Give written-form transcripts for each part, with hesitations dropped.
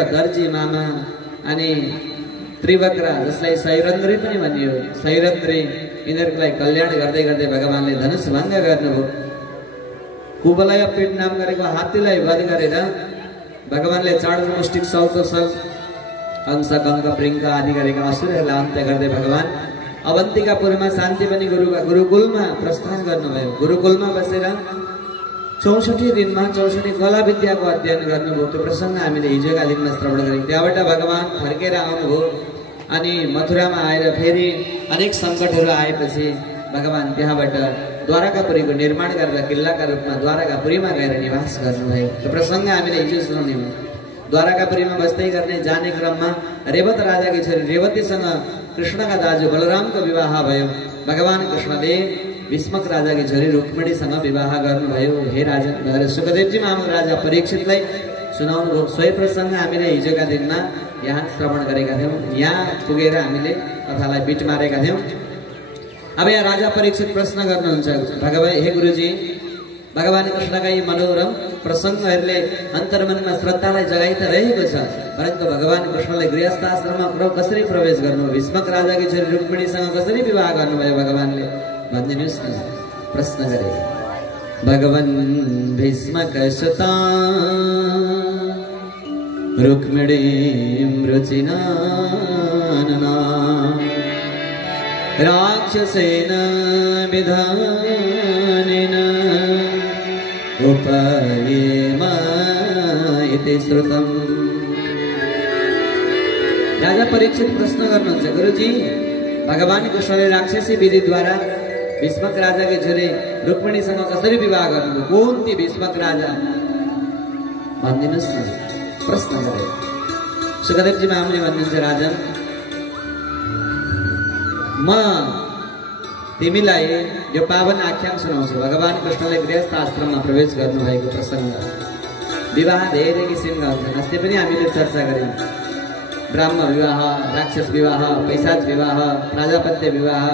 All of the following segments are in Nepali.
दर्जी मामा अनि त्रिवक्रा जसलाई सैरन्द्री पनि भनियो, सैरन्द्री यिनीहरूलाई कल्याण गर्दै गर्दै भगवानले धनुष भङ्ग गर्नुभयो। कुबलय पीठ नाम गरेको हात्तीलाई वध गरेर भगवानले चाडमुष्टिक सौको सौ अंश कंक प्रिङ्क आदि गरेका असुरहरूलाई अन्त्य गर्दै भगवान अवन्तिकापुरमा शान्ति पनि गुरुकुलमा प्रस्थान गर्नुभयो। गुरुकुलमा बसेर 64 दिनमा 64 कला विद्याको अध्ययन गर्नुभयो। त्यो प्रसङ्ग हामीले हिजोका दिनमा श्रवण गऱ्यौँ। त्यहाँबाट भगवान फर्केर आउनुभयो अनि मथुरामा आएर फेरि अनेक सङ्कटहरू आएपछि भगवान त्यहाँबाट द्वारकापुरीको निर्माण गरेर किल्लाका रूपमा द्वारकापुरीमा गएर निवास गर्नुभयो। त्यो प्रसङ्ग हामीले हिजो सुनाउयौँ। द्वारकापुरीमा बस्दै गर्ने जाने क्रममा रेवत राजाकी छोरी रेवतीसँग कृष्णका दाजु बलरामको विवाह भयो। भगवान कृष्णले भीष्मक राजाकी छोरी रुक्मिणीसँग विवाह गर्नुभयो। हे राजा भनेर सुखदेवजी महामूल राजा परीक्षितलाई सुनाउनुभयो। सोही प्रसङ्ग हामीले हिजोका दिनमा यहाँ श्रवण गरेका थियौँ। यहाँ पुगेर हामीले कथालाई बिट मारेका थियौँ। अब यहाँ राजा परीक्षित प्रश्न गर्नुहुन्छ, भगवान हे गुरुजी, भगवान कृष्णका यी मनोरम प्रसङ्गहरूले अन्तर्मनमा श्रद्धालाई जगाइ त रहेको छ, परन्तु भगवान कृष्णले गृहस्थ आश्रममा कसरी प्रवेश गर्नुभयो, भीष्मक राजाकी छोरी रुक्मिणीसँग कसरी विवाह गर्नुभयो भगवानले भनिदिनुहोस् न। प्रश्न गरे भगवान भीष्मक सुता रुक्मिणी रुचिना राक्षसेन विधानेन उपयेम इति श्रुतम्। राजा परीक्षित प्रश्न गर्नुहुन्छ, गुरुजी भगवान कृष्णले राक्षसी विधिद्वारा भीष्मक राजाकी छोरी रुक्मिणीसँग कसरी विवाह गर्नुभयो, कुन ती भीष्मक राजा भनिदिनुहोस् न। प्रश्न गरे सुखदेवजी महामुनि भन्नुहुन्छ, राजन म तिमीलाई यो पावन आख्यान सुनाउँछु। भगवान कृष्णले गृहस्थ आश्रममा प्रवेश गर्नुभएको प्रसङ्ग। विवाह धेरै किसिमका हुन्छन्। अस्ति पनि हामीले चर्चा गऱ्यौँ। ब्राह्म विवाह, राक्षस विवाह, पैशाच विवाह, प्राजापत्य विवाह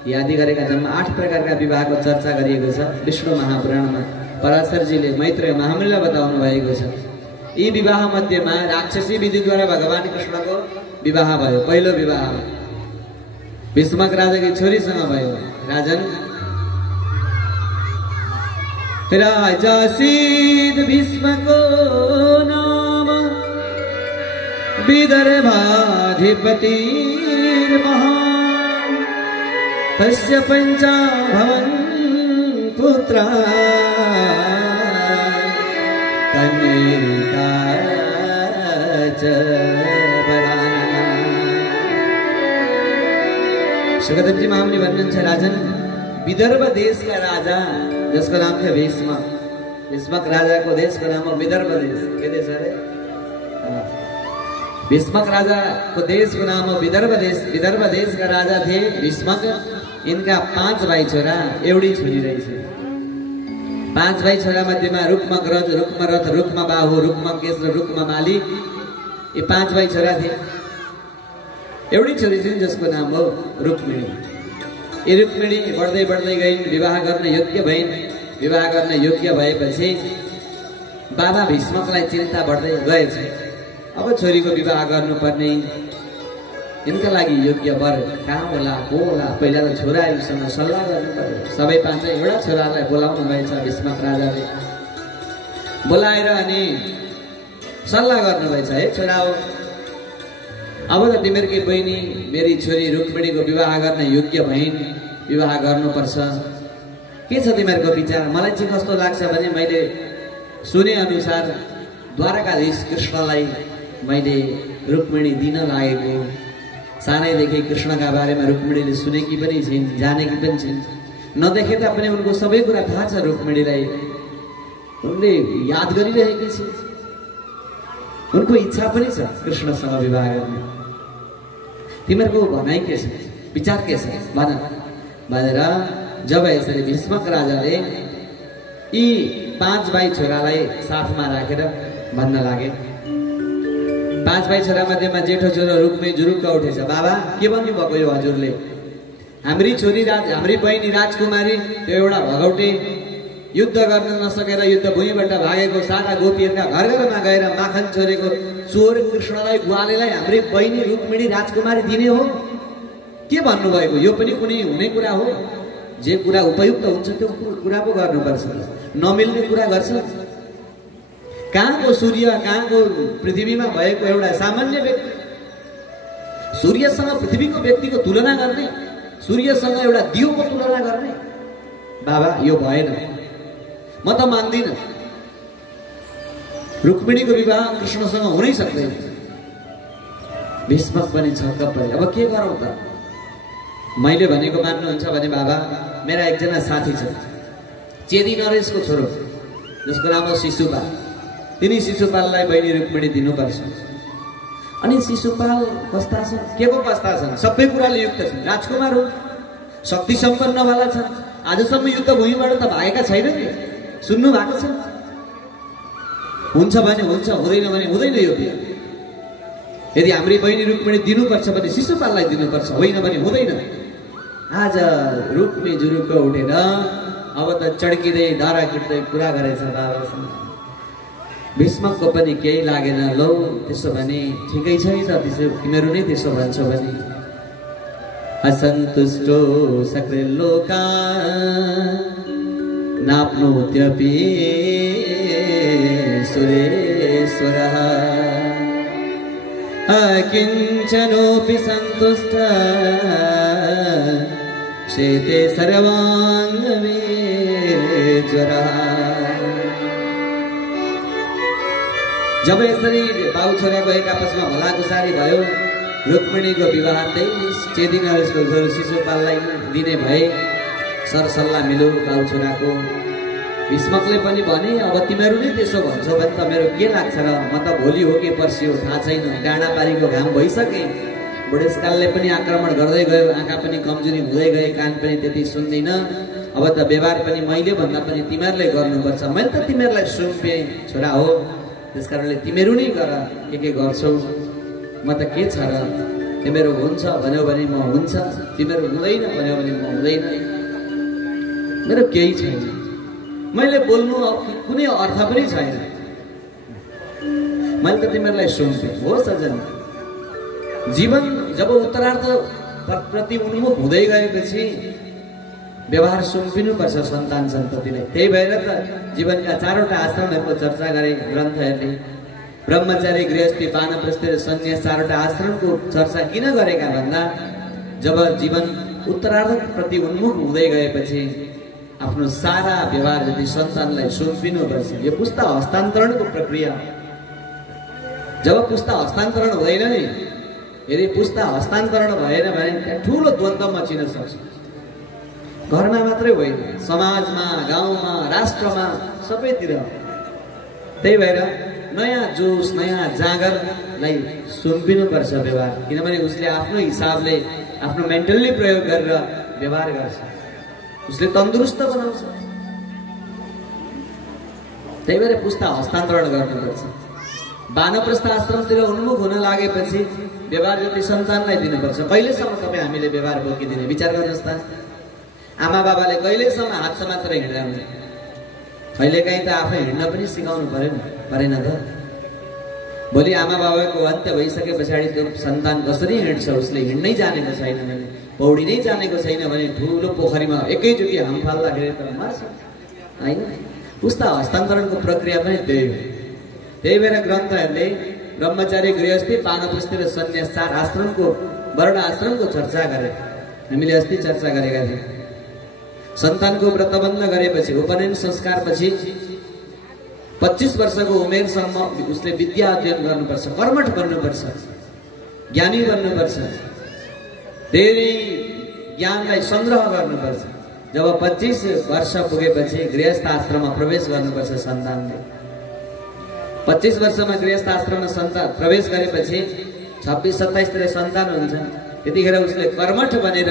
आदि गरेका जम्मा 8 प्रकारका विवाहको चर्चा गरिएको छ विष्णु महापुराणमा। पराशरजीले मैत्रेय महामुनिलाई बताउनु भएको छ। यी विवाह मध्येमा राक्षसी विधिद्वारा भगवान कृष्णको विवाह भयो। पहिलो विवाह भीष्मक राजाकी छोरीसँग भयो। राजन राजासीद भीष्मको नाम विदर्भाधिपतिर्महान् तस्य पञ्चाभवन् पुत्रा कन्यका च वरानना। सुखदेवजी महामुनि भन्नुहुन्छ, राजन विदर्भ देशका राजा जसको नाम थियो भीष्मक, भीष्मक राजाको देशको नाम हो विदर्भ देश। के देश अरे? भीष्मक राजाको देशको नाम हो विदर्भ देश। विदर्भ देशका राजा थिए भीष्मक। इनका 5 भाइ छोरा, एउटै छोरी रहेछ। 5 भाइ छोरा मध्येमा रुक्मग्रज, रुक्मरथ, रुक्मबाहु, रुक्मकेश र रुक्ममाली यी 5 भाइ छोरा थिए। एउटै छोरी थिइन् जसको नाम हो रुक्मिणी। यी रुक्मिणी बढ्दै बढ्दै गइन्, विवाह गर्न योग्य भइन्। विवाह गर्न योग्य भएपछि बाबा भीष्मकलाई चिन्ता बढ्दै गएछ। अब छोरीको विवाह गर्नुपर्ने, यिनका लागि योग्य वर कहाँ होला, को होला, पहिला त छोराहरूसँग सल्लाह गर्नु पर्यो। सबै 5 एउटा छोरालाई बोलाउनु भएछ भीष्मक राजाले। बोलाएर अनि सल्लाह गर्नुभएछ, हे छोरा हो, अब त तिमीहरूकै बहिनी मेरी छोरी रुक्मिणीको विवाह गर्न योग्य भइन्, विवाह गर्नुपर्छ। के छ तिमीहरूको विचार? मलाई चाहिँ कस्तो लाग्छ भने मैले सुने अनुसार द्वारकाधीश कृष्णलाई मैले रुक्मिणी दिन लागेको। सानैदेखि कृष्णका बारेमा रुक्मिणीले सुनेकी पनि छिन्, जानेकी पनि छिन्। नदेखे तापनि उनको सबै कुरा थाहा छ रुक्मिणीलाई। उनले याद गरिरहेकी छिन्। उनको इच्छा पनि छ कृष्णसँग विवाह गर्ने। तिमीहरूको भनाइ के छ, विचार के छ भन भनेर जब यसरी भीष्मक राजाले यी 5 भाइ छोरालाई साथमा राखेर भन्न लागे। 5 भाइ छोरा मध्येमा जेठो छोरो रुक्मी जुरुक्क उठेछ, बाबा के भन्नु भएको यो हजुरले? हाम्री छोरी हाम्री बहिनी राजकुमारी त्यो एउटा भगौटे युद्ध गर्न नसकेर युद्ध भूमिबाट भागेको सारा गोपीहरूका घर घरमा गएर माखन छोरेको चोर कृष्णलाई ग्वालेलाई हाम्रै बहिनी रुक्मिणी राजकुमारी दिने हो के भन्नुभएको? यो पनि कुनै हुने कुरा हो? जे कुरा उपयुक्त हुन्छ त्यो कुरा पो गर्नुपर्छ, नमिल्ने कुरा गर्छ। कहाँको सूर्य, कहाँको पृथ्वीमा भएको एउटा सामान्य व्यक्ति, सूर्यसँग पृथ्वीको व्यक्तिको तुलना गर्ने, सूर्यसँग एउटा दियोको तुलना गर्ने? बाबा यो भएन, म त मान्दिनँ। रुक्मिणीको विवाह कृष्णसँग हुनै सक्दैन। भीष्मक पनि छक्क परे। अब के गरौँ त? मैले भनेको मान्नुहुन्छ भने बाबा, मेरा एकजना साथी छ, चेदी नरेशको छोरो, जसको नाम हो शिशुपाल। तिनी शिशुपाललाई बहिनी रुक्मिणी दिनुपर्छ। अनि शिशुपाल कस्ता छन्? के को कस्ता छन्? सबै कुराले युक्त छन्, राजकुमार हो, शक्ति सम्पन्नवाला छन्। आजसम्म युद्ध भूमिबाट त भागेका छैनन् नि, सुन्नु भएको छ? हुन्छ भने हुन्छ, हुँदैन भने हुँदैन यो बिहा। यदि हाम्री बहिनी रुक्मिणी दिनुपर्छ भने शिशुपाललाई दिनुपर्छ, होइन भने हुँदैन। आज रुक्मी जुरुक्क उठेर अब त चड्किँदै धारा किट्दै कुरा गरेछ बाबासँग। भीष्मकको पनि केही लागेन। लौ त्यसो भने ठिकै छ नि त, त्यसो तिमीहरू नै त्यसो भन्छौ भने। असन्तुष्टो सक्रे लोका नाप्नोत्यपि सुरेश्वरः अकिञ्चनोऽपि सन्तुष्ट शेते सर्वाङ्गमे ज्वरः। जब यसरी बाउ छोराको एक आपसमा भलाकुसारी भयो, रुक्मिणीको विवाह चेदी नरेशको छोरो शिशुपाललाई दिने भए, सरसल्लाह मिल्यो बाउ छोराको। भीष्मकले पनि भने अब तिमीहरू नै त्यसो भन्छौ भने त मेरो के लाग्छ र, म त भोलि हो कि पर्सि हो थाहा छैन, डाँडापारीको घाम भइसके। बुढेसकालले पनि आक्रमण गर्दै गयो, आँखा पनि कमजोरी हुँदै गए, कान पनि त्यति सुन्दैन। अब त व्यवहार पनि मैले भन्दा पनि तिमीहरूले गर्नुपर्छ। मैले त तिमीहरूलाई सुम्पेँ, छोरा हो, त्यस कारणले तिमीहरू नै गर, के गर्छौ, म त के छ र। तिमीहरू हुन्छ भन्यो भने म हुन्छ, तिमीहरू हुँदैन भन्यो भने म हुँदैन, मेरो केही छैन। मैले बोल्नु कुनै अर्थ पनि छैन, मैले त तिमीहरूलाई सुम्पेँ। हो सजन, जीवन जब उत्तरार्ध प्रति उन्मुख हुँदै गएपछि व्यवहार सुम्पिनुपर्छ सन्तान सन्ततिले। त्यही भएर त जीवनका चारवटा आश्रमहरूको चर्चा गरे ग्रन्थहरूले। ब्रह्मचारी, गृहस्थी, वानप्रस्थ र सन्यास चारवटा आश्रमको चर्चा किन गरेका भन्दा जब जीवन उत्तरार्ध प्रति उन्मुख हुँदै गएपछि आफ्नो सारा व्यवहार जति सन्तानलाई सुम्पिनुपर्छ। यो पुस्ता हस्तान्तरणको प्रक्रिया। जब पुस्ता हस्तान्तरण हुँदैन नि, यदि पुस्ता हस्तान्तरण भएन भने त्यहाँ ठुलो द्वन्द्व मचिन सक्छ। घरमा मात्रै होइन, समाजमा, गाउँमा, राष्ट्रमा, सबैतिर। त्यही भएर नयाँ जोस, नयाँ जागरलाई सुम्पिनुपर्छ व्यवहार। किनभने उसले आफ्नो हिसाबले, आफ्नो मेन्टल्ली प्रयोग गरेर व्यवहार गर्छ, उसले तन्दुरुस्त बनाउँछ। त्यही भएर पुस्ता हस्तान्तरण गर्नुपर्छ। वानप्रस्थ आश्रमतिर उन्मुख हुन लागेपछि व्यवहार जति सन्तानलाई दिनुपर्छ। कहिलेसम्म तपाईँ हामीले व्यवहार बोकिदिने? विचार गर्नुहोस् त। आमा बाबाले कहिलेसम्म हात समातेर हिँड्ने? कहिलेकाहीँ त आफै हिँड्न पनि सिकाउनु परेन त? भोलि आमा बाबाको अन्त्य भइसके पछाडि त्यो सन्तान कसरी हिँड्छ? उसले हिँड्नै जानेको छैन भने, पौडी नै जानेको छैन भने ठुलो पोखरीमा एकैचोटि हाम फाल्दाखेरि त मर्छ होइन। पुस्ता हस्तान्तरणको प्रक्रिया पनि त्यही हो। त्यही भएर ग्रन्थहरूले ब्रह्मचारी, गृहस्थी, वानप्रस्थ र सन्यास चार आश्रमको, वर्ण आश्रमको चर्चा गरे। हामीले अस्ति चर्चा गरेका थियौँ। सन्तानको व्रतबन्ध गरेपछि, उपनयन संस्कारपछि 25 वर्षको उमेरसम्म उसले विद्या अध्ययन गर्नुपर्छ, कर्मठ बन्नुपर्छ, ज्ञानी बन्नुपर्छ, धेरै ज्ञानलाई सङ्ग्रह गर्नुपर्छ। जब 25 वर्ष पुगेपछि गृहस्थ आश्रममा प्रवेश गर्नुपर्छ सन्तानले। 25 वर्षमा गृहस्थ आश्रममा सन्तान प्रवेश गरेपछि 26-27 तिर सन्तान हुन्छ। त्यतिखेर उसले कर्मठ बनेर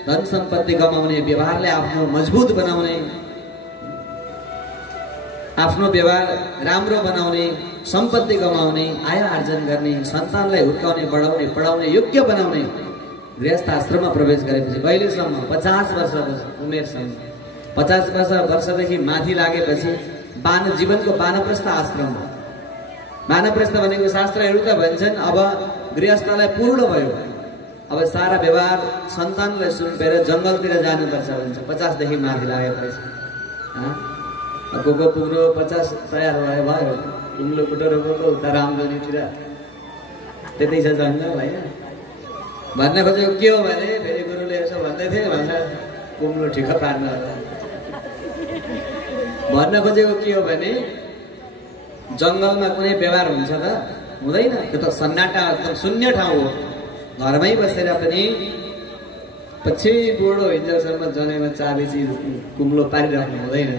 धन सम्पत्ति कमाउने, व्यवहारले आफ्नो मजबुत बनाउने, आफ्नो व्यवहार राम्रो बनाउने, सम्पत्ति कमाउने, आय आर्जन गर्ने, सन्तानलाई हुर्काउने, बढाउने, पढाउने, योग्य बनाउने गृहस्थ आश्रममा प्रवेश गरेपछि कहिलेसम्म? 50 वर्षको उमेरसम्म। 50 वर्षदेखि माथि लागेपछि जीवनको वानप्रस्थ आश्रम, वानप्रस्थ भनेको शास्त्रहरू त भन्छन् अब गृहस्थलाई पूर्ण भयो, अब सारा व्यवहार सन्तानलाई सुम्पेर जङ्गलतिर जानुपर्छ भन्छ। 50 देखि माथि लागेपछि को पुग्नु 50 तयार भयो, कुम्लो कुटो गएको उता रामगढीतिर, त्यतै छ जङ्गल होइन। भन्न खोजेको के हो भने फेरि गुरुले यसो भन्दै थिए भन्छ कुम्लो ठिक पार्न। भन्न खोजेको के हो भने जङ्गलमा कुनै व्यवहार हुन्छ त हुँदैन, त्यो त सन्नाटा एकदम शून्य ठाउँ हो। घरमै बसेर पनि पछि बुढो हिजोसम्म जनैमा चाबी कुम्लो पारिराख्नु हुँदैन।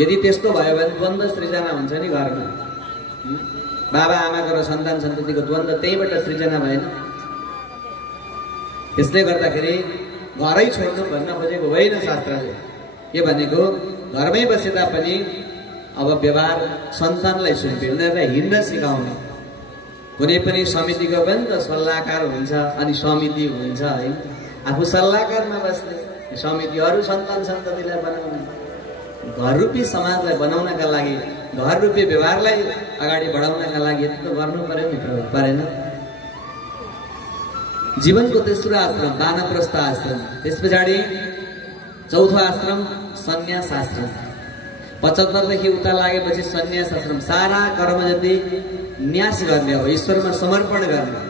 यदि त्यस्तो भयो भने द्वन्द्व सृजना हुन्छ नि घरमा। बाबा आमाको र सन्तान सन्ततिको द्वन्द्व त्यहीबाट सृजना भएन। त्यसले गर्दाखेरि घरै छोड्नु भन्न खोजेको होइन शास्त्रले। के भनेको घरमै बसे तापनि अब व्यवहार सन्तानलाई सुम्पे, उनीहरूलाई हिँड्न सिकाउने। कुनै पनि समितिको पनि त सल्लाहकार हुन्छ अनि समिति हुन्छ होइन। आफू सल्लाहकारमा बस्ने, समिति अरू सन्तान सन्ततिलाई बनाउने। घर रूपी समाजलाई बनाउनका लागि, घर रूपी व्यवहारलाई अगाडि बढाउनका लागि यति त गर्नु पर्यो नि, परेन। जीवनको तेस्रो आश्रम वानप्रस्थ आश्रम, त्यस पछाडि चौथो आश्रम सन्यास आश्रम। 75 देखि उता लागेपछि सन्यास आश्रम, सारा कर्म जति न्यास गर्ने हो, ईश्वरमा समर्पण गर्ने।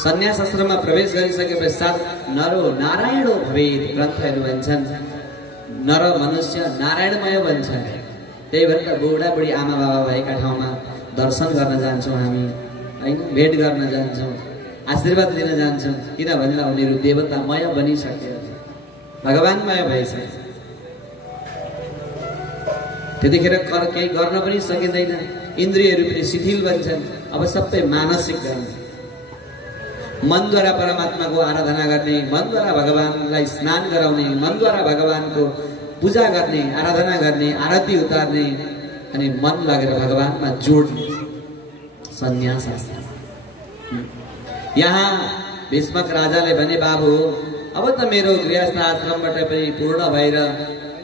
सन्यास आश्रममा प्रवेश गरिसके पश्चात नरो नारायणो भवेत् ग्रन्थहरू भन्छन्। नर मनुष्य नारायणमय भन्छन्। त्यही भएर त बुढाबुढी आमा बाबा भएका ठाउँमा दर्शन गर्न जान्छौँ हामी होइन, भेट गर्न जान्छौँ, आशीर्वाद लिन जान्छौँ। किनभने उनीहरू देवतामय बनिसक्यो, भगवान्मय भइसक्यो। त्यतिखेर केही गर्न पनि सकिँदैन, इन्द्रियहरू पनि शिथिल बन्छन्। अब सबै मानसिक गर्ने, मनद्वारा परमात्माको आराधना गर्ने, मनद्वारा भगवान्लाई स्नान गराउने, मनद्वारा भगवानको पूजा गर्ने, आराधना गर्ने, आरती उतार्ने अनि मन लगेर भगवानमा जोड्ने सन्यास आश्रम। यहाँ भीष्मक राजाले भने बाबु अब त मेरो गृहस्थ आश्रमबाट पनि पूर्ण भएर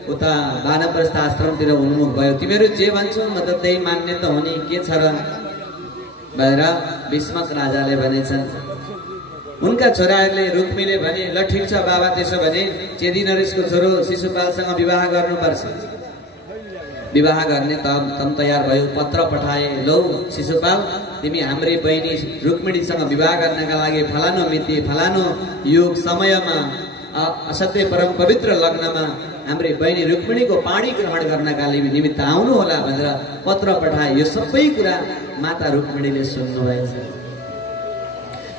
उता वानप्रस्थ आश्रमतिर उन्मुख भयो, तिमीहरू जे भन्छौ म त त्यही मान्ने त हुने, के छ र भनेर भीष्मक राजाले भनेछन्। उनका छोराहरूले रुक्मीले भने ल ठिक छ बाबा, त्यसो भने चेदी नरेशको छोरो शिशुपालसँग विवाह गर्नुपर्छ। विवाह गर्ने तम तयार भयो, पत्र पठाए, लौ शिशुपाल तिमी हाम्री बहिनी रुक्मिणीसँग विवाह गर्नका लागि फलानो मिति फलानो युग समयमा असाध्यै परम पवित्र लग्नमा हाम्री बहिनी रुक्मिणीको पाणी ग्रहण गर्नका निमित्त आउनु होला भनेर पत्र पठाए। यो सबै कुरा माता रुक्मिणीले सुन्नुभएछ।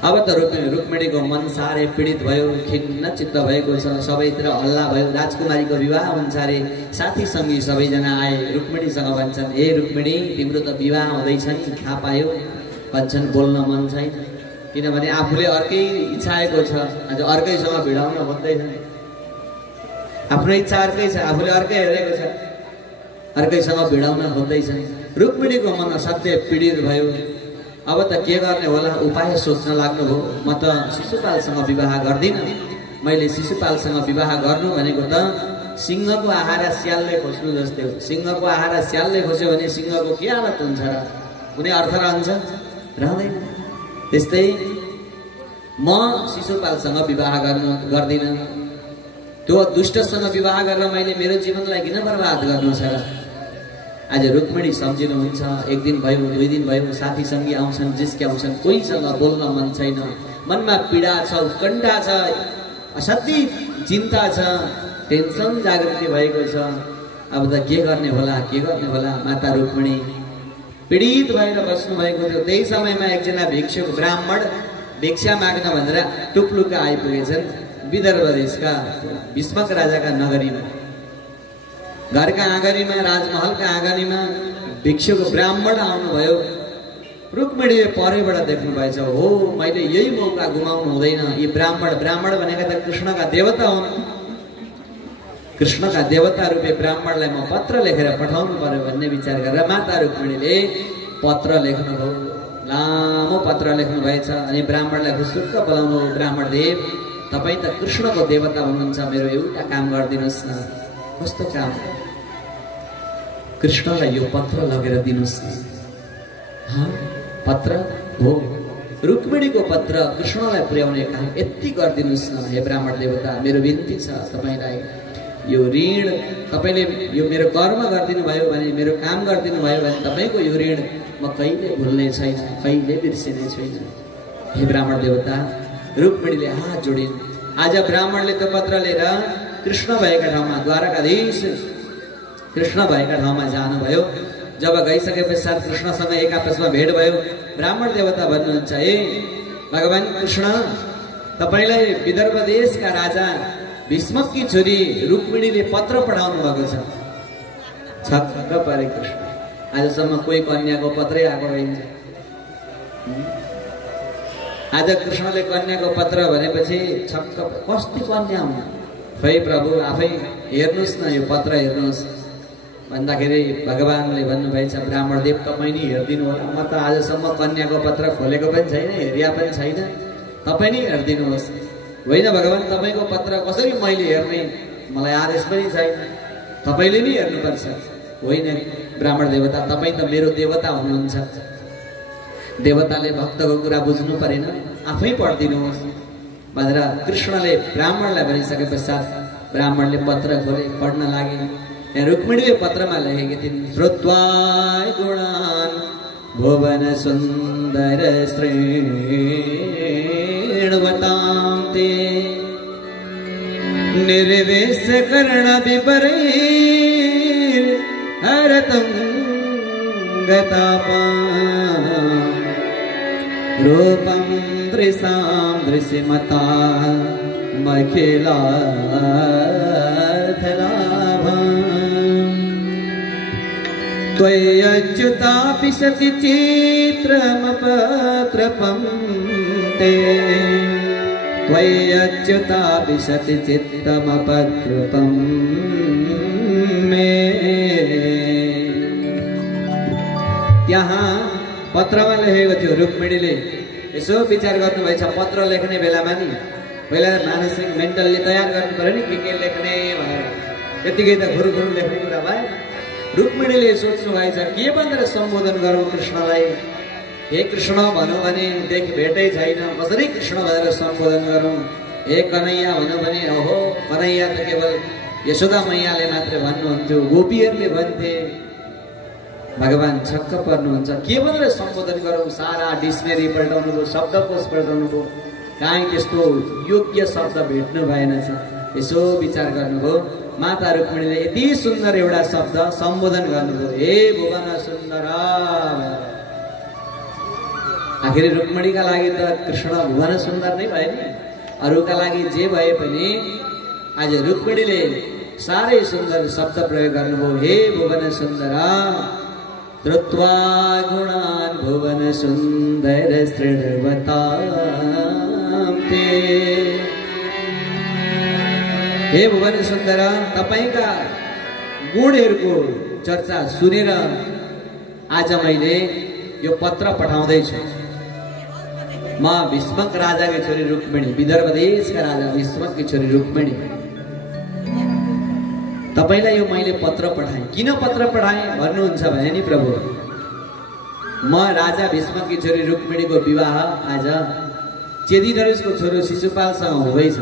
अब त रुक्मिणीको मन साह्रै पीडित भयो, खिन्न चित्त भएको छ, सबैतिर हल्ला भयो। राजकुमारीको विवाह हुन्छ अरे, साथी सङ्गी सबैजना आए, रुक्मिणीसँग भन्छन् हे रुक्मिणी तिम्रो त विवाह हुँदैछ नि, थाहा पायो? भन्छन् बोल्न मन छैन, किनभने आफूले अर्कै इच्छाएको छ, अझ अर्कैसँग भिडाउन खोज्दैछ। आफ्नो इच्छा अर्कै छ, आफूले अर्कै हेरेको छ, अर्कैसँग भिडाउन खोज्दैछ। रुक्मिणीको मन असाध्यै पीडित भयो। अब त के गर्ने होला, उपाय सोच्न लाग्नुभयो। म त शिशुपालसँग विवाह गर्दिनँ, मैले शिशुपालसँग विवाह गर्नु भनेको त सिंहको आहारा स्यालले खोज्नु जस्तै हो। सिंहको आहारा स्यालले खोज्यो भने सिंहको के हालत हुन्छ र? कुनै अर्थ रहन्छ? रहँदैन। त्यस्तै म शिशुपालसँग विवाह गर्दिनँ। त्यो दुष्टसँग विवाह गरेर मैले मेरो जीवनलाई किन बर्बाद गर्नु छ र? आज रुक्मिणी सम्झिनुहुन्छ, एक दिन भयो, 2 दिन भयो, साथी सङ्गी आउँछन्, जिस्के आउँछन्, कोहीसँग बोल्न मन छैन, मनमा पीडा छ, उत्कण्ठा छ, असाध्यै चिन्ता छ, टेन्सन जागृति भएको छ। अब त के गर्ने होला, के गर्ने होला? माता रुक्मिणी पीडित भएर बस्नु भएको थियो। त्यही समयमा एकजना भिक्षुक ब्राह्मण भिक्षा माग्न भनेर टुप्लुका आइपुगेछन् विदर्भ देशका भीष्मक राजाका नगरीमा। घरका आँगनीमा, राजमहलका आँगनीमा भिक्षुक ब्राह्मण आउनुभयो। रुक्मिणीले परैबाट देख्नु भएछ, हो मैले यही मौका गुमाउनु हुँदैन। यी ब्राह्मण भनेका त कृष्णका देवता हुन्। कृष्णका देवता रूपी ब्राह्मणलाई म पत्र लेखेर पठाउनु पर्यो भन्ने विचार गरेर माता रुक्मिणीले पत्र लेख्नुभयो। लामो पत्र लेख्नु भएछ अनि ब्राह्मणलाई खुसुक्क बोलाउनु, ब्राह्मण देव तपाईँ त कृष्णको देवता हुनुहुन्छ, मेरो एउटा काम गरिदिनुहोस् न। कस्तो काम? कृष्णलाई यो पत्र लगेर दिनुस्। पत्र हो रुक्मिणीको पत्र कृष्णलाई पुर्याउने काम यति गरिदिनुस् न हे ब्राह्मण देवता। मेरो बिन्ती छ तपाईलाई, यो ऋण तपाईले यो मेरो कर्म गरिदिनु भयो भने, मेरो काम गरिदिनु भयो भने तपाईको यो ऋण म कहिले भुल्ने छैन, कहिले बिर्सिने छैन। हे ब्राह्मण देवता। रुक्मिणीले हात जोडिन्। आज ब्राह्मणले त्यो पत्र लिएर कृष्ण भएका ठाउँमा, द्वारकाधीश कृष्ण भएका ठाउँमा जानुभयो। जब गइसके पश्चात कृष्णसँग एक आपसमा भेट भयो। ब्राह्मण देवता भन्नुहुन्छ, ए भगवान कृष्ण, तपाईलाई विदर्भ देशका राजा भीष्मककी छोरी रुक्मिणीले पत्र पठाउनु भएको छ। छक्क परे कृष्ण। आजसम्म कोही कन्याको पत्रै आएको होइन। आज कृष्णले कन्याको पत्र भनेपछि छक्क, कस्तो कन्या हुन्? खै प्रभु आफै हेर्नुहोस् न, यो पत्र हेर्नुहोस् भन्दाखेरि भगवानले भन्नुभएछ, ब्राह्मण देव तपाईँ नि हेरिदिनु होला। म त आजसम्म कन्याको पत्र खोलेको पनि छैन, हेरिया पनि छैन, तपाईँ नि हेरिदिनुहोस्। होइन भगवान, तपाईँको पत्र कसरी मैले हेर्ने, मलाई आदेश पनि छैन, तपाईँले नि हेर्नुपर्छ। होइन ब्राह्मण देवता, तपाईँ त मेरो देवता हुनुहुन्छ, देवताले भक्तको कुरा बुझ्नु परेन, आफै पढिदिनुहोस् भनेर कृष्णले ब्राह्मणलाई भनिसके पश्चात ब्राह्मणले पत्र खोले, पढ्न लागे। यहाँ रुक्मिणीले पत्रमा लेखेकी थिइन्, श्रुत्वा गुणान् भुवन सुन्दर श्रेणवतां ते निर्वेश कर्ण विपरैर् हरतं गतापा रूपं दृशां दृश्यमता मखिलार्थलाभम् त्वय्यच्युतापि सति चित्रमपत्रपं ते त्वय्यच्युतापि सति चित्तमपत्रपं मे। त्यहाँ पत्रमा लेखेको थियो। रुक्मिणीले यसो विचार गर्नुभएछ, पत्र लेख्ने बेलामा नि पहिला मानसिक मेन्टल्ली तयार गर्नु पर्यो नि, के लेख्ने भनेर। यतिकै त खुरुखुरु लेख्ने कुरा भयो। रुक्मिणीले सोच्नु भएछ, के भनेर सम्बोधन गरौँ कृष्णलाई। हे कृष्ण भनौँ भने देख भेटै छैन, कसरी कृष्ण भनेर सम्बोधन गरौँ। हे कन्हैया भनौँ भने ओहो, कन्हैया त केवल यशोदा मैयाले मात्र भन्नुहुन्थ्यो, गोपीहरूले भन्थे। भगवान छक्क पर्नुहुन्छ, के भनेर सम्बोधन गरौँ। सारा डिक्सनरी पल्टाउनु भयो, शब्दकोश पल्टाउनु भयो, काहीँ त्यस्तो योग्य शब्द भेट्नु भएन छ। यसो विचार गर्नुभयो। माता रुक्मिणीले यति सुन्दर एउटा शब्द सम्बोधन गर्नुभयो, हे भुवन सुन्दर। आखिर रुक्मिणीका लागि त कृष्ण भुवन सुन्दर नै भयो नि, अरूका लागि जे भए पनि आज रुक्मिणीले साह्रै सुन्दर शब्द प्रयोग गर्नुभयो, हे भुवन सुन्दर। श्रुत्वा गुणान् भुवन सुन्दर श्रेणवतां ते। हे भुवन सुन्दर, तपाईका गुणहरूको चर्चा सुनेर आज मैले यो पत्र पठाउँदैछु। म भीष्मक राजाकी छोरी रुक्मिणी, विदर्भ देशका राजा भीष्मककी छोरी रुक्मिणी, तपाईलाई यो मैले पत्र पठाएँ। किन पत्र पठाएँ भन्नुहुन्छ भने नि प्रभु, म राजा भीष्मककी छोरी रुक्मिणीको विवाह आज चेदी नरेशको छोरो शिशुपालसँग हुँदैछ।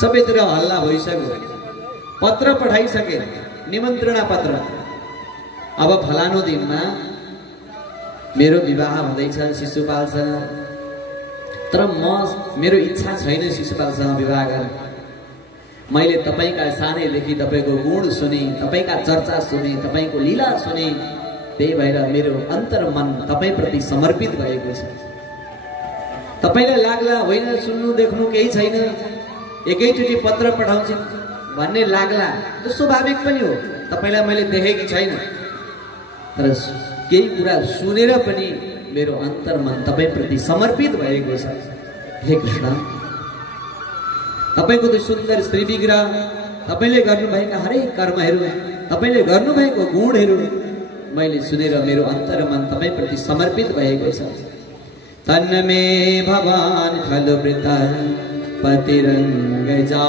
सबैतिर हल्ला भइसक्यो, पत्र पठाइसके, निमन्त्रणा पत्र। अब फलानो दिनमा मेरो विवाह हुँदैछ शिशुपालसँग, तर मेरो इच्छा छैन शिशुपालसँग विवाह गर्ने। मैले तपाईका सानैदेखि तपाईको गुण सुने, तपाईका चर्चा सुने, तपाईको लीला सुने, त्यही भएर मेरो अन्तर्मन तपाईप्रति समर्पित भएको छ। तपाईलाई लाग्ला होइन सुन्नु देख्नु केही छैन, एकैचोटि पत्र पठाउँछु भन्ने लाग्ला, त्यो स्वाभाविक पनि हो। तपाईलाई मैले देखेकी छैन, तर केही कुरा सुनेर पनि मेरो अन्तर्मन तपाईप्रति समर्पित भएको छ। हे कृष्ण, तपाईको त्यो सुन्दर श्री विग्रह, तपाईले गर्नुभएका हरेक कर्महरू, तपाईले गर्नुभएको गुणहरू मैले सुनेर मेरो अन्तर्मन तपाईप्रति समर्पित भएको छ। तन्मे भवान् खलु वृता पतिरङ्गजाया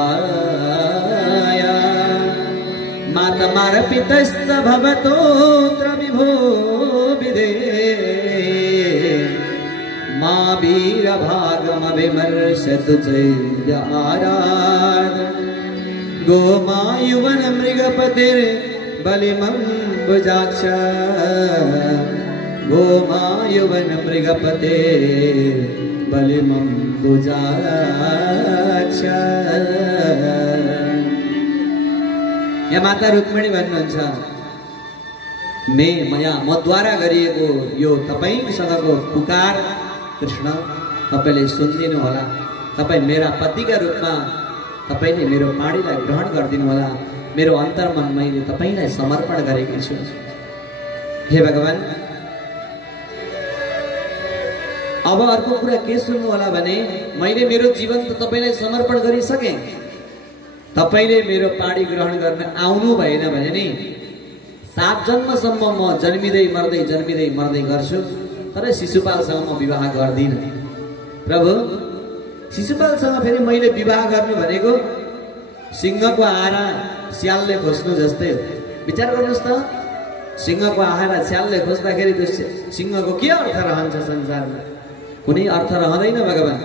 मातमार्पितश्च भवतोऽत्र विभो विदे मा वीरभागमविमर्शतु चैद्याराध गोमायुवन मृगपतिर्बलिमम्बुजाक्ष गोमायुवन मृगपतिर्बलिमम्बुजाक्ष। यहाँ माता रुक्मिणी भन्नुहुन्छ मद्वारा गरिएको यो तपाईसँगको पुकार कृष्ण तपाईले सुनिदिनु होला। तपाई मेरा पतिका रूपमा तपाईले मेरो पाणीलाई ग्रहण गरिदिनु होला। मेरो अन्तरमा मैले तपाईलाई समर्पण गरेकी छु। हे भगवान, अब अर्को कुरा के सुन्नु होला भने मैले मेरो जीवन त तपाईलाई समर्पण गरिसके। तपाईले मेरो पाणी ग्रहण गर्न आउनु भएन भने नि 7 जन्मसम्म म जन्मिँदै मर्दै गर्छु, तर शिशुपालसँग म विवाह गर्दिन। प्रभु, शिशुपालसँग फेरि मैले विवाह गर्नु भनेको सिंहको आहारा स्यालले खोज्नु जस्तै हो। विचार गर्नुहोस् त, सिंहको आहारा स्यालले खोज्दाखेरि त्यो सिंहको के अर्थ रहन्छ संसारमा? कुनै अर्थ रहँदैन भगवान।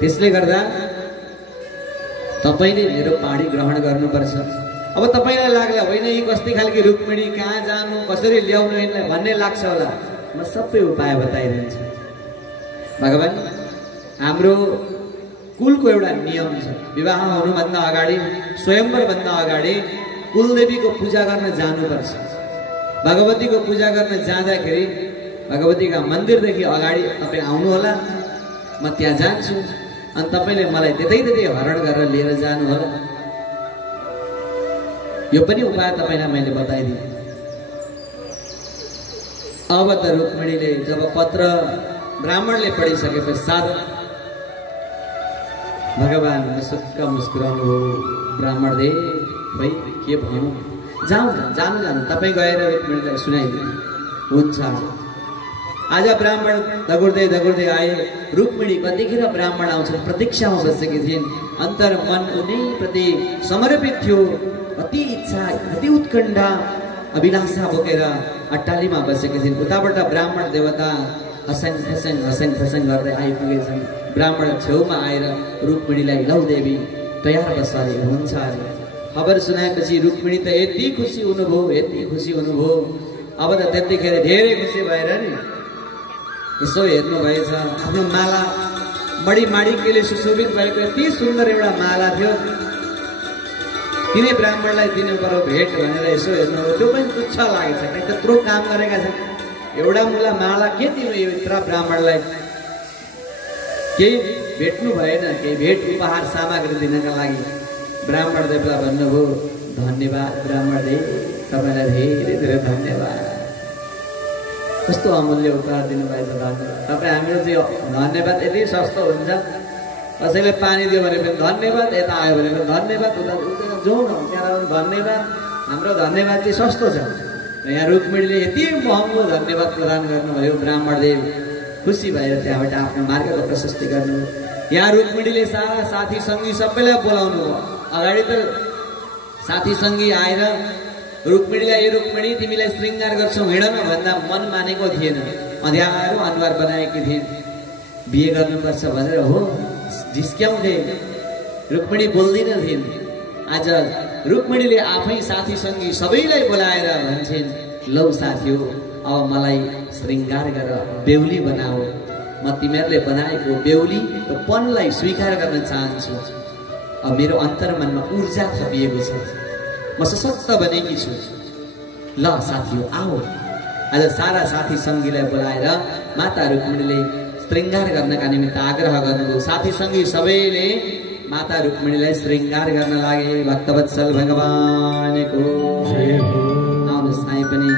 त्यसले गर्दा तपाईले मेरो पाणी ग्रहण गर्नुपर्छ। अब तपाईलाई लाग्ला होइन यी कस्ती खालकी रुक्मिणी, कहाँ जानु, कसरी ल्याउनु यिनलाई भन्ने लाग्छ होला। म सबै उपाय बताइदिन्छु। भगवान, हाम्रो कुलको एउटा नियम छ। विवाह हुनुभन्दा अगाडि, स्वयंवर भन्दा अगाडि कुलदेवीको पूजा गर्न जानुपर्छ। भगवतीको पूजा गर्न जाँदाखेरि भगवतीका मन्दिरदेखि अगाडि तपाईँ आउनु होला। म त्यहाँ जान्छु अनि तपाईले मलाई त्यतै हरण गरेर लिएर जानु होला। यो पनि उपाय तपाईलाई मैले बताइदिएँ। अब त रुक्मिणीले जब पत्र ब्राह्मणले पढिसके पश्चात भगवान मुसुक्क मुस्कुराउनु हो। ब्राह्मण दे भाइ के भनौँ, जानु तपाईँ गएर रुक्मिणीलाई सुनाइदिनु हुन्छ। आज ब्राह्मण दगुर्दै आए। रुक्मिणी कतिखेर ब्राह्मण आउँछन् प्रतीक्षामा बसेकी थिइन्। अन्तर मन उनैप्रति समर्पित थियो। अति इच्छा, अति उत्कण्ठा, अभिलाषा बोकेर अट्टालीमा बसेकी थिइन्। उताबाट ब्राह्मण देवता हसङ फसङ गर्दै आइपुगेछन्। ब्राह्मण छेउमा आएर रुक्मिणीलाई लौ देवी तयार बस अरे हुन्छ अरे। खबर सुनाएपछि रुक्मिणी त यति खुसी हुनुभयो। अब त त्यतिखेर धेरै खुसी भएर नि यसो हेर्नु भएछ। आफ्नो माला बढी माणिक्यले सुशोभित भएको यति सुन्दर एउटा माला थियो। तिनै ब्राह्मणलाई दिनु पर्यो भेट भनेर यसो हेर्नु, त्यो पनि तुच्छ लागेछ। किन त्यत्रो काम गरेका छन्, एउटा मुला माला के दिनु यो यत्र ब्राह्मणलाई? केही भेट्नु भएन, केही भेट उपहार सामग्री दिनका लागि ब्राह्मण देवलाई भन्नुभयो धन्यवाद ब्राह्मण देव, तपाईँलाई धेरै धेरै धन्यवाद। कस्तो अमूल्य उपहार दिनुभएछ धन्यवाद। तपाईँ हाम्रो चाहिँ धन्यवाद यति सस्तो हुन्छ। कसैले पानी दियो भने पनि धन्यवाद, यता आयो भने पनि धन्यवाद, उता जाउँ न त्यहाँ धन्यवाद। हाम्रो धन्यवाद चाहिँ सस्तो छ। यहाँ रुक्मिणीले यति महँगो धन्यवाद प्रदान गर्नुभयो। ब्राह्मण देव खुसी भएर त्यहाँबाट आफ्नो मार्गको प्रशस्ति गर्नु। यहाँ रुक्मिणीले सारा साथी सङ्गी सबैलाई बोलाउनु भयो। अगाडि त साथी सङ्गी आएर रुक्मिणीलाई यो रुक्मिणी तिमीलाई श्रृङ्गार गर्छौ हिँड न भन्दा मन मानेको थिएन। अँध्यारो अनुहार बनाएकी थिइन्। बिहे गर्नुपर्छ भनेर हो झिस्क्याउँथे। रुक्मिणी बोल्दिन थिइन्। आज रुक्मिणीले आफै साथी सङ्गी सबैलाई बोलाएर भन्छन् लौ साथी हो अब मलाई श्रृङ्गार गरेर बेहुली बनाऊ। म तिमीहरूले बनाएको बेहुलीको पनलाई स्वीकार गर्न चाहन्छु। अब मेरो अन्तर्मनमा ऊर्जा थपिएको छ, म सशक्त बनेकी छु। ल साथी हो आओ। आज सारा साथी सङ्गीलाई बोलाएर माता रुक्मिणीले श्रृङ्गार गर्नका निमित्त आग्रह गर्नुभयो। साथी सङ्गी सबैले माता रुक्मिणीलाई श्रृङ्गार गर्न लागे। भक्तवत्सल भगवानको जय हो। आउनुहोस् हामी पनि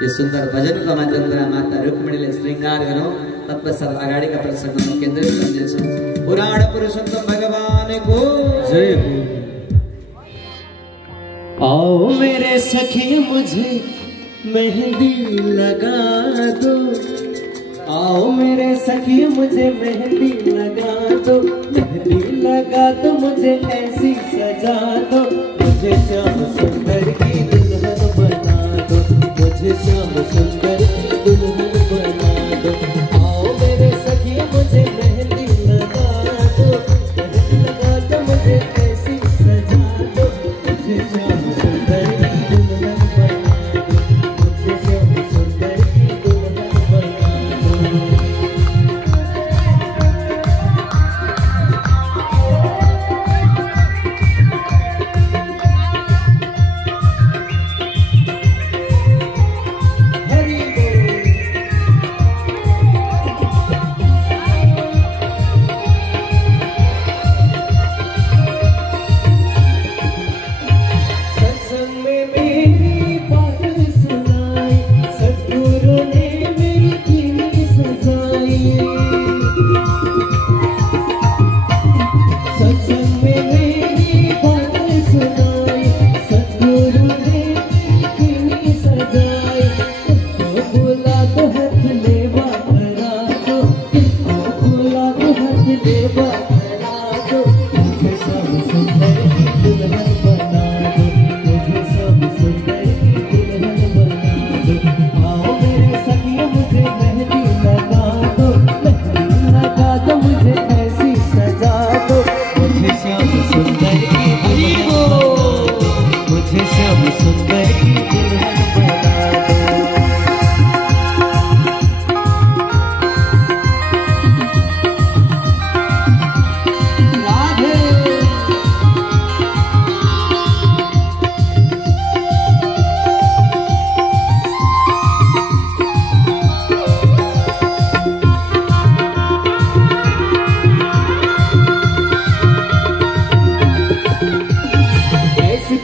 यो सुन्दर भजनको माध्यमद्वारा माता रुक्मिणीले श्रृङ्गार गरौँ। तत्पश्चात अगाडिका प्रसङ्गमा केन्द्रित गर्नेछौँ। पुराण पुरुषोत्तम भगवानको जय हो। आओ मेरे सखी मुझे मेहंदी लगा दो, आओ मेरे सखी मुझे मेहंदी लगा दो, मेहंदी लगा दो मुझे ऐसी सजा दो। मुझे श्याम सुंदर की दुल्हन बना दो, मुझे श्याम सुंदर की दुल्हन बना दो। आओ मेरे सखिया मुझे मेहंदी लगा दो, मेहंदी लगा दो मुझे ऐसी सजा दो, मुझे श्याम सुंदर की दुल्हन बना दो, मुझे श्याम सुंदर की दुल्हन बना दो।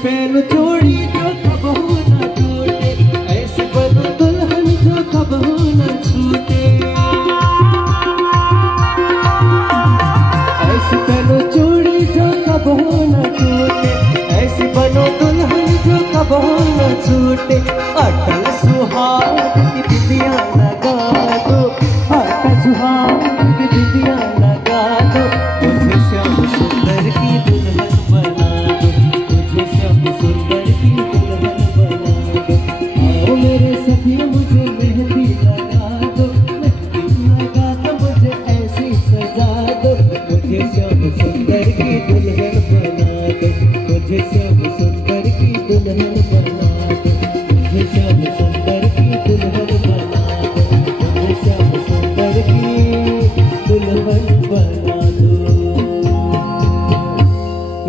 पहन चोड़ी जो कबहू न टूटे, ऐसे बनो दुल्हन जो कबहू न छूटे। ऐसे पहनो चोड़ी जो कबहू न टूटे, ऐसे बनो दुल्हन जो कबहू न छूटे। अटल सुहाग की बिंदिया लगा दो, अटल सुहाग की बिंदिया लगा दो, मुझे श्याम सुंदर की दुल्हन बना दो, मुझे श्याम सुंदर की दुल्हन बना दो। आओ मेरे सखिया मुझे मेहंदी लगा दो, मेहंदी लगा दो मुझे ऐसी सजा दो, मुझे श्याम सुंदर की दुल्हन बना दो, मुझे श्याम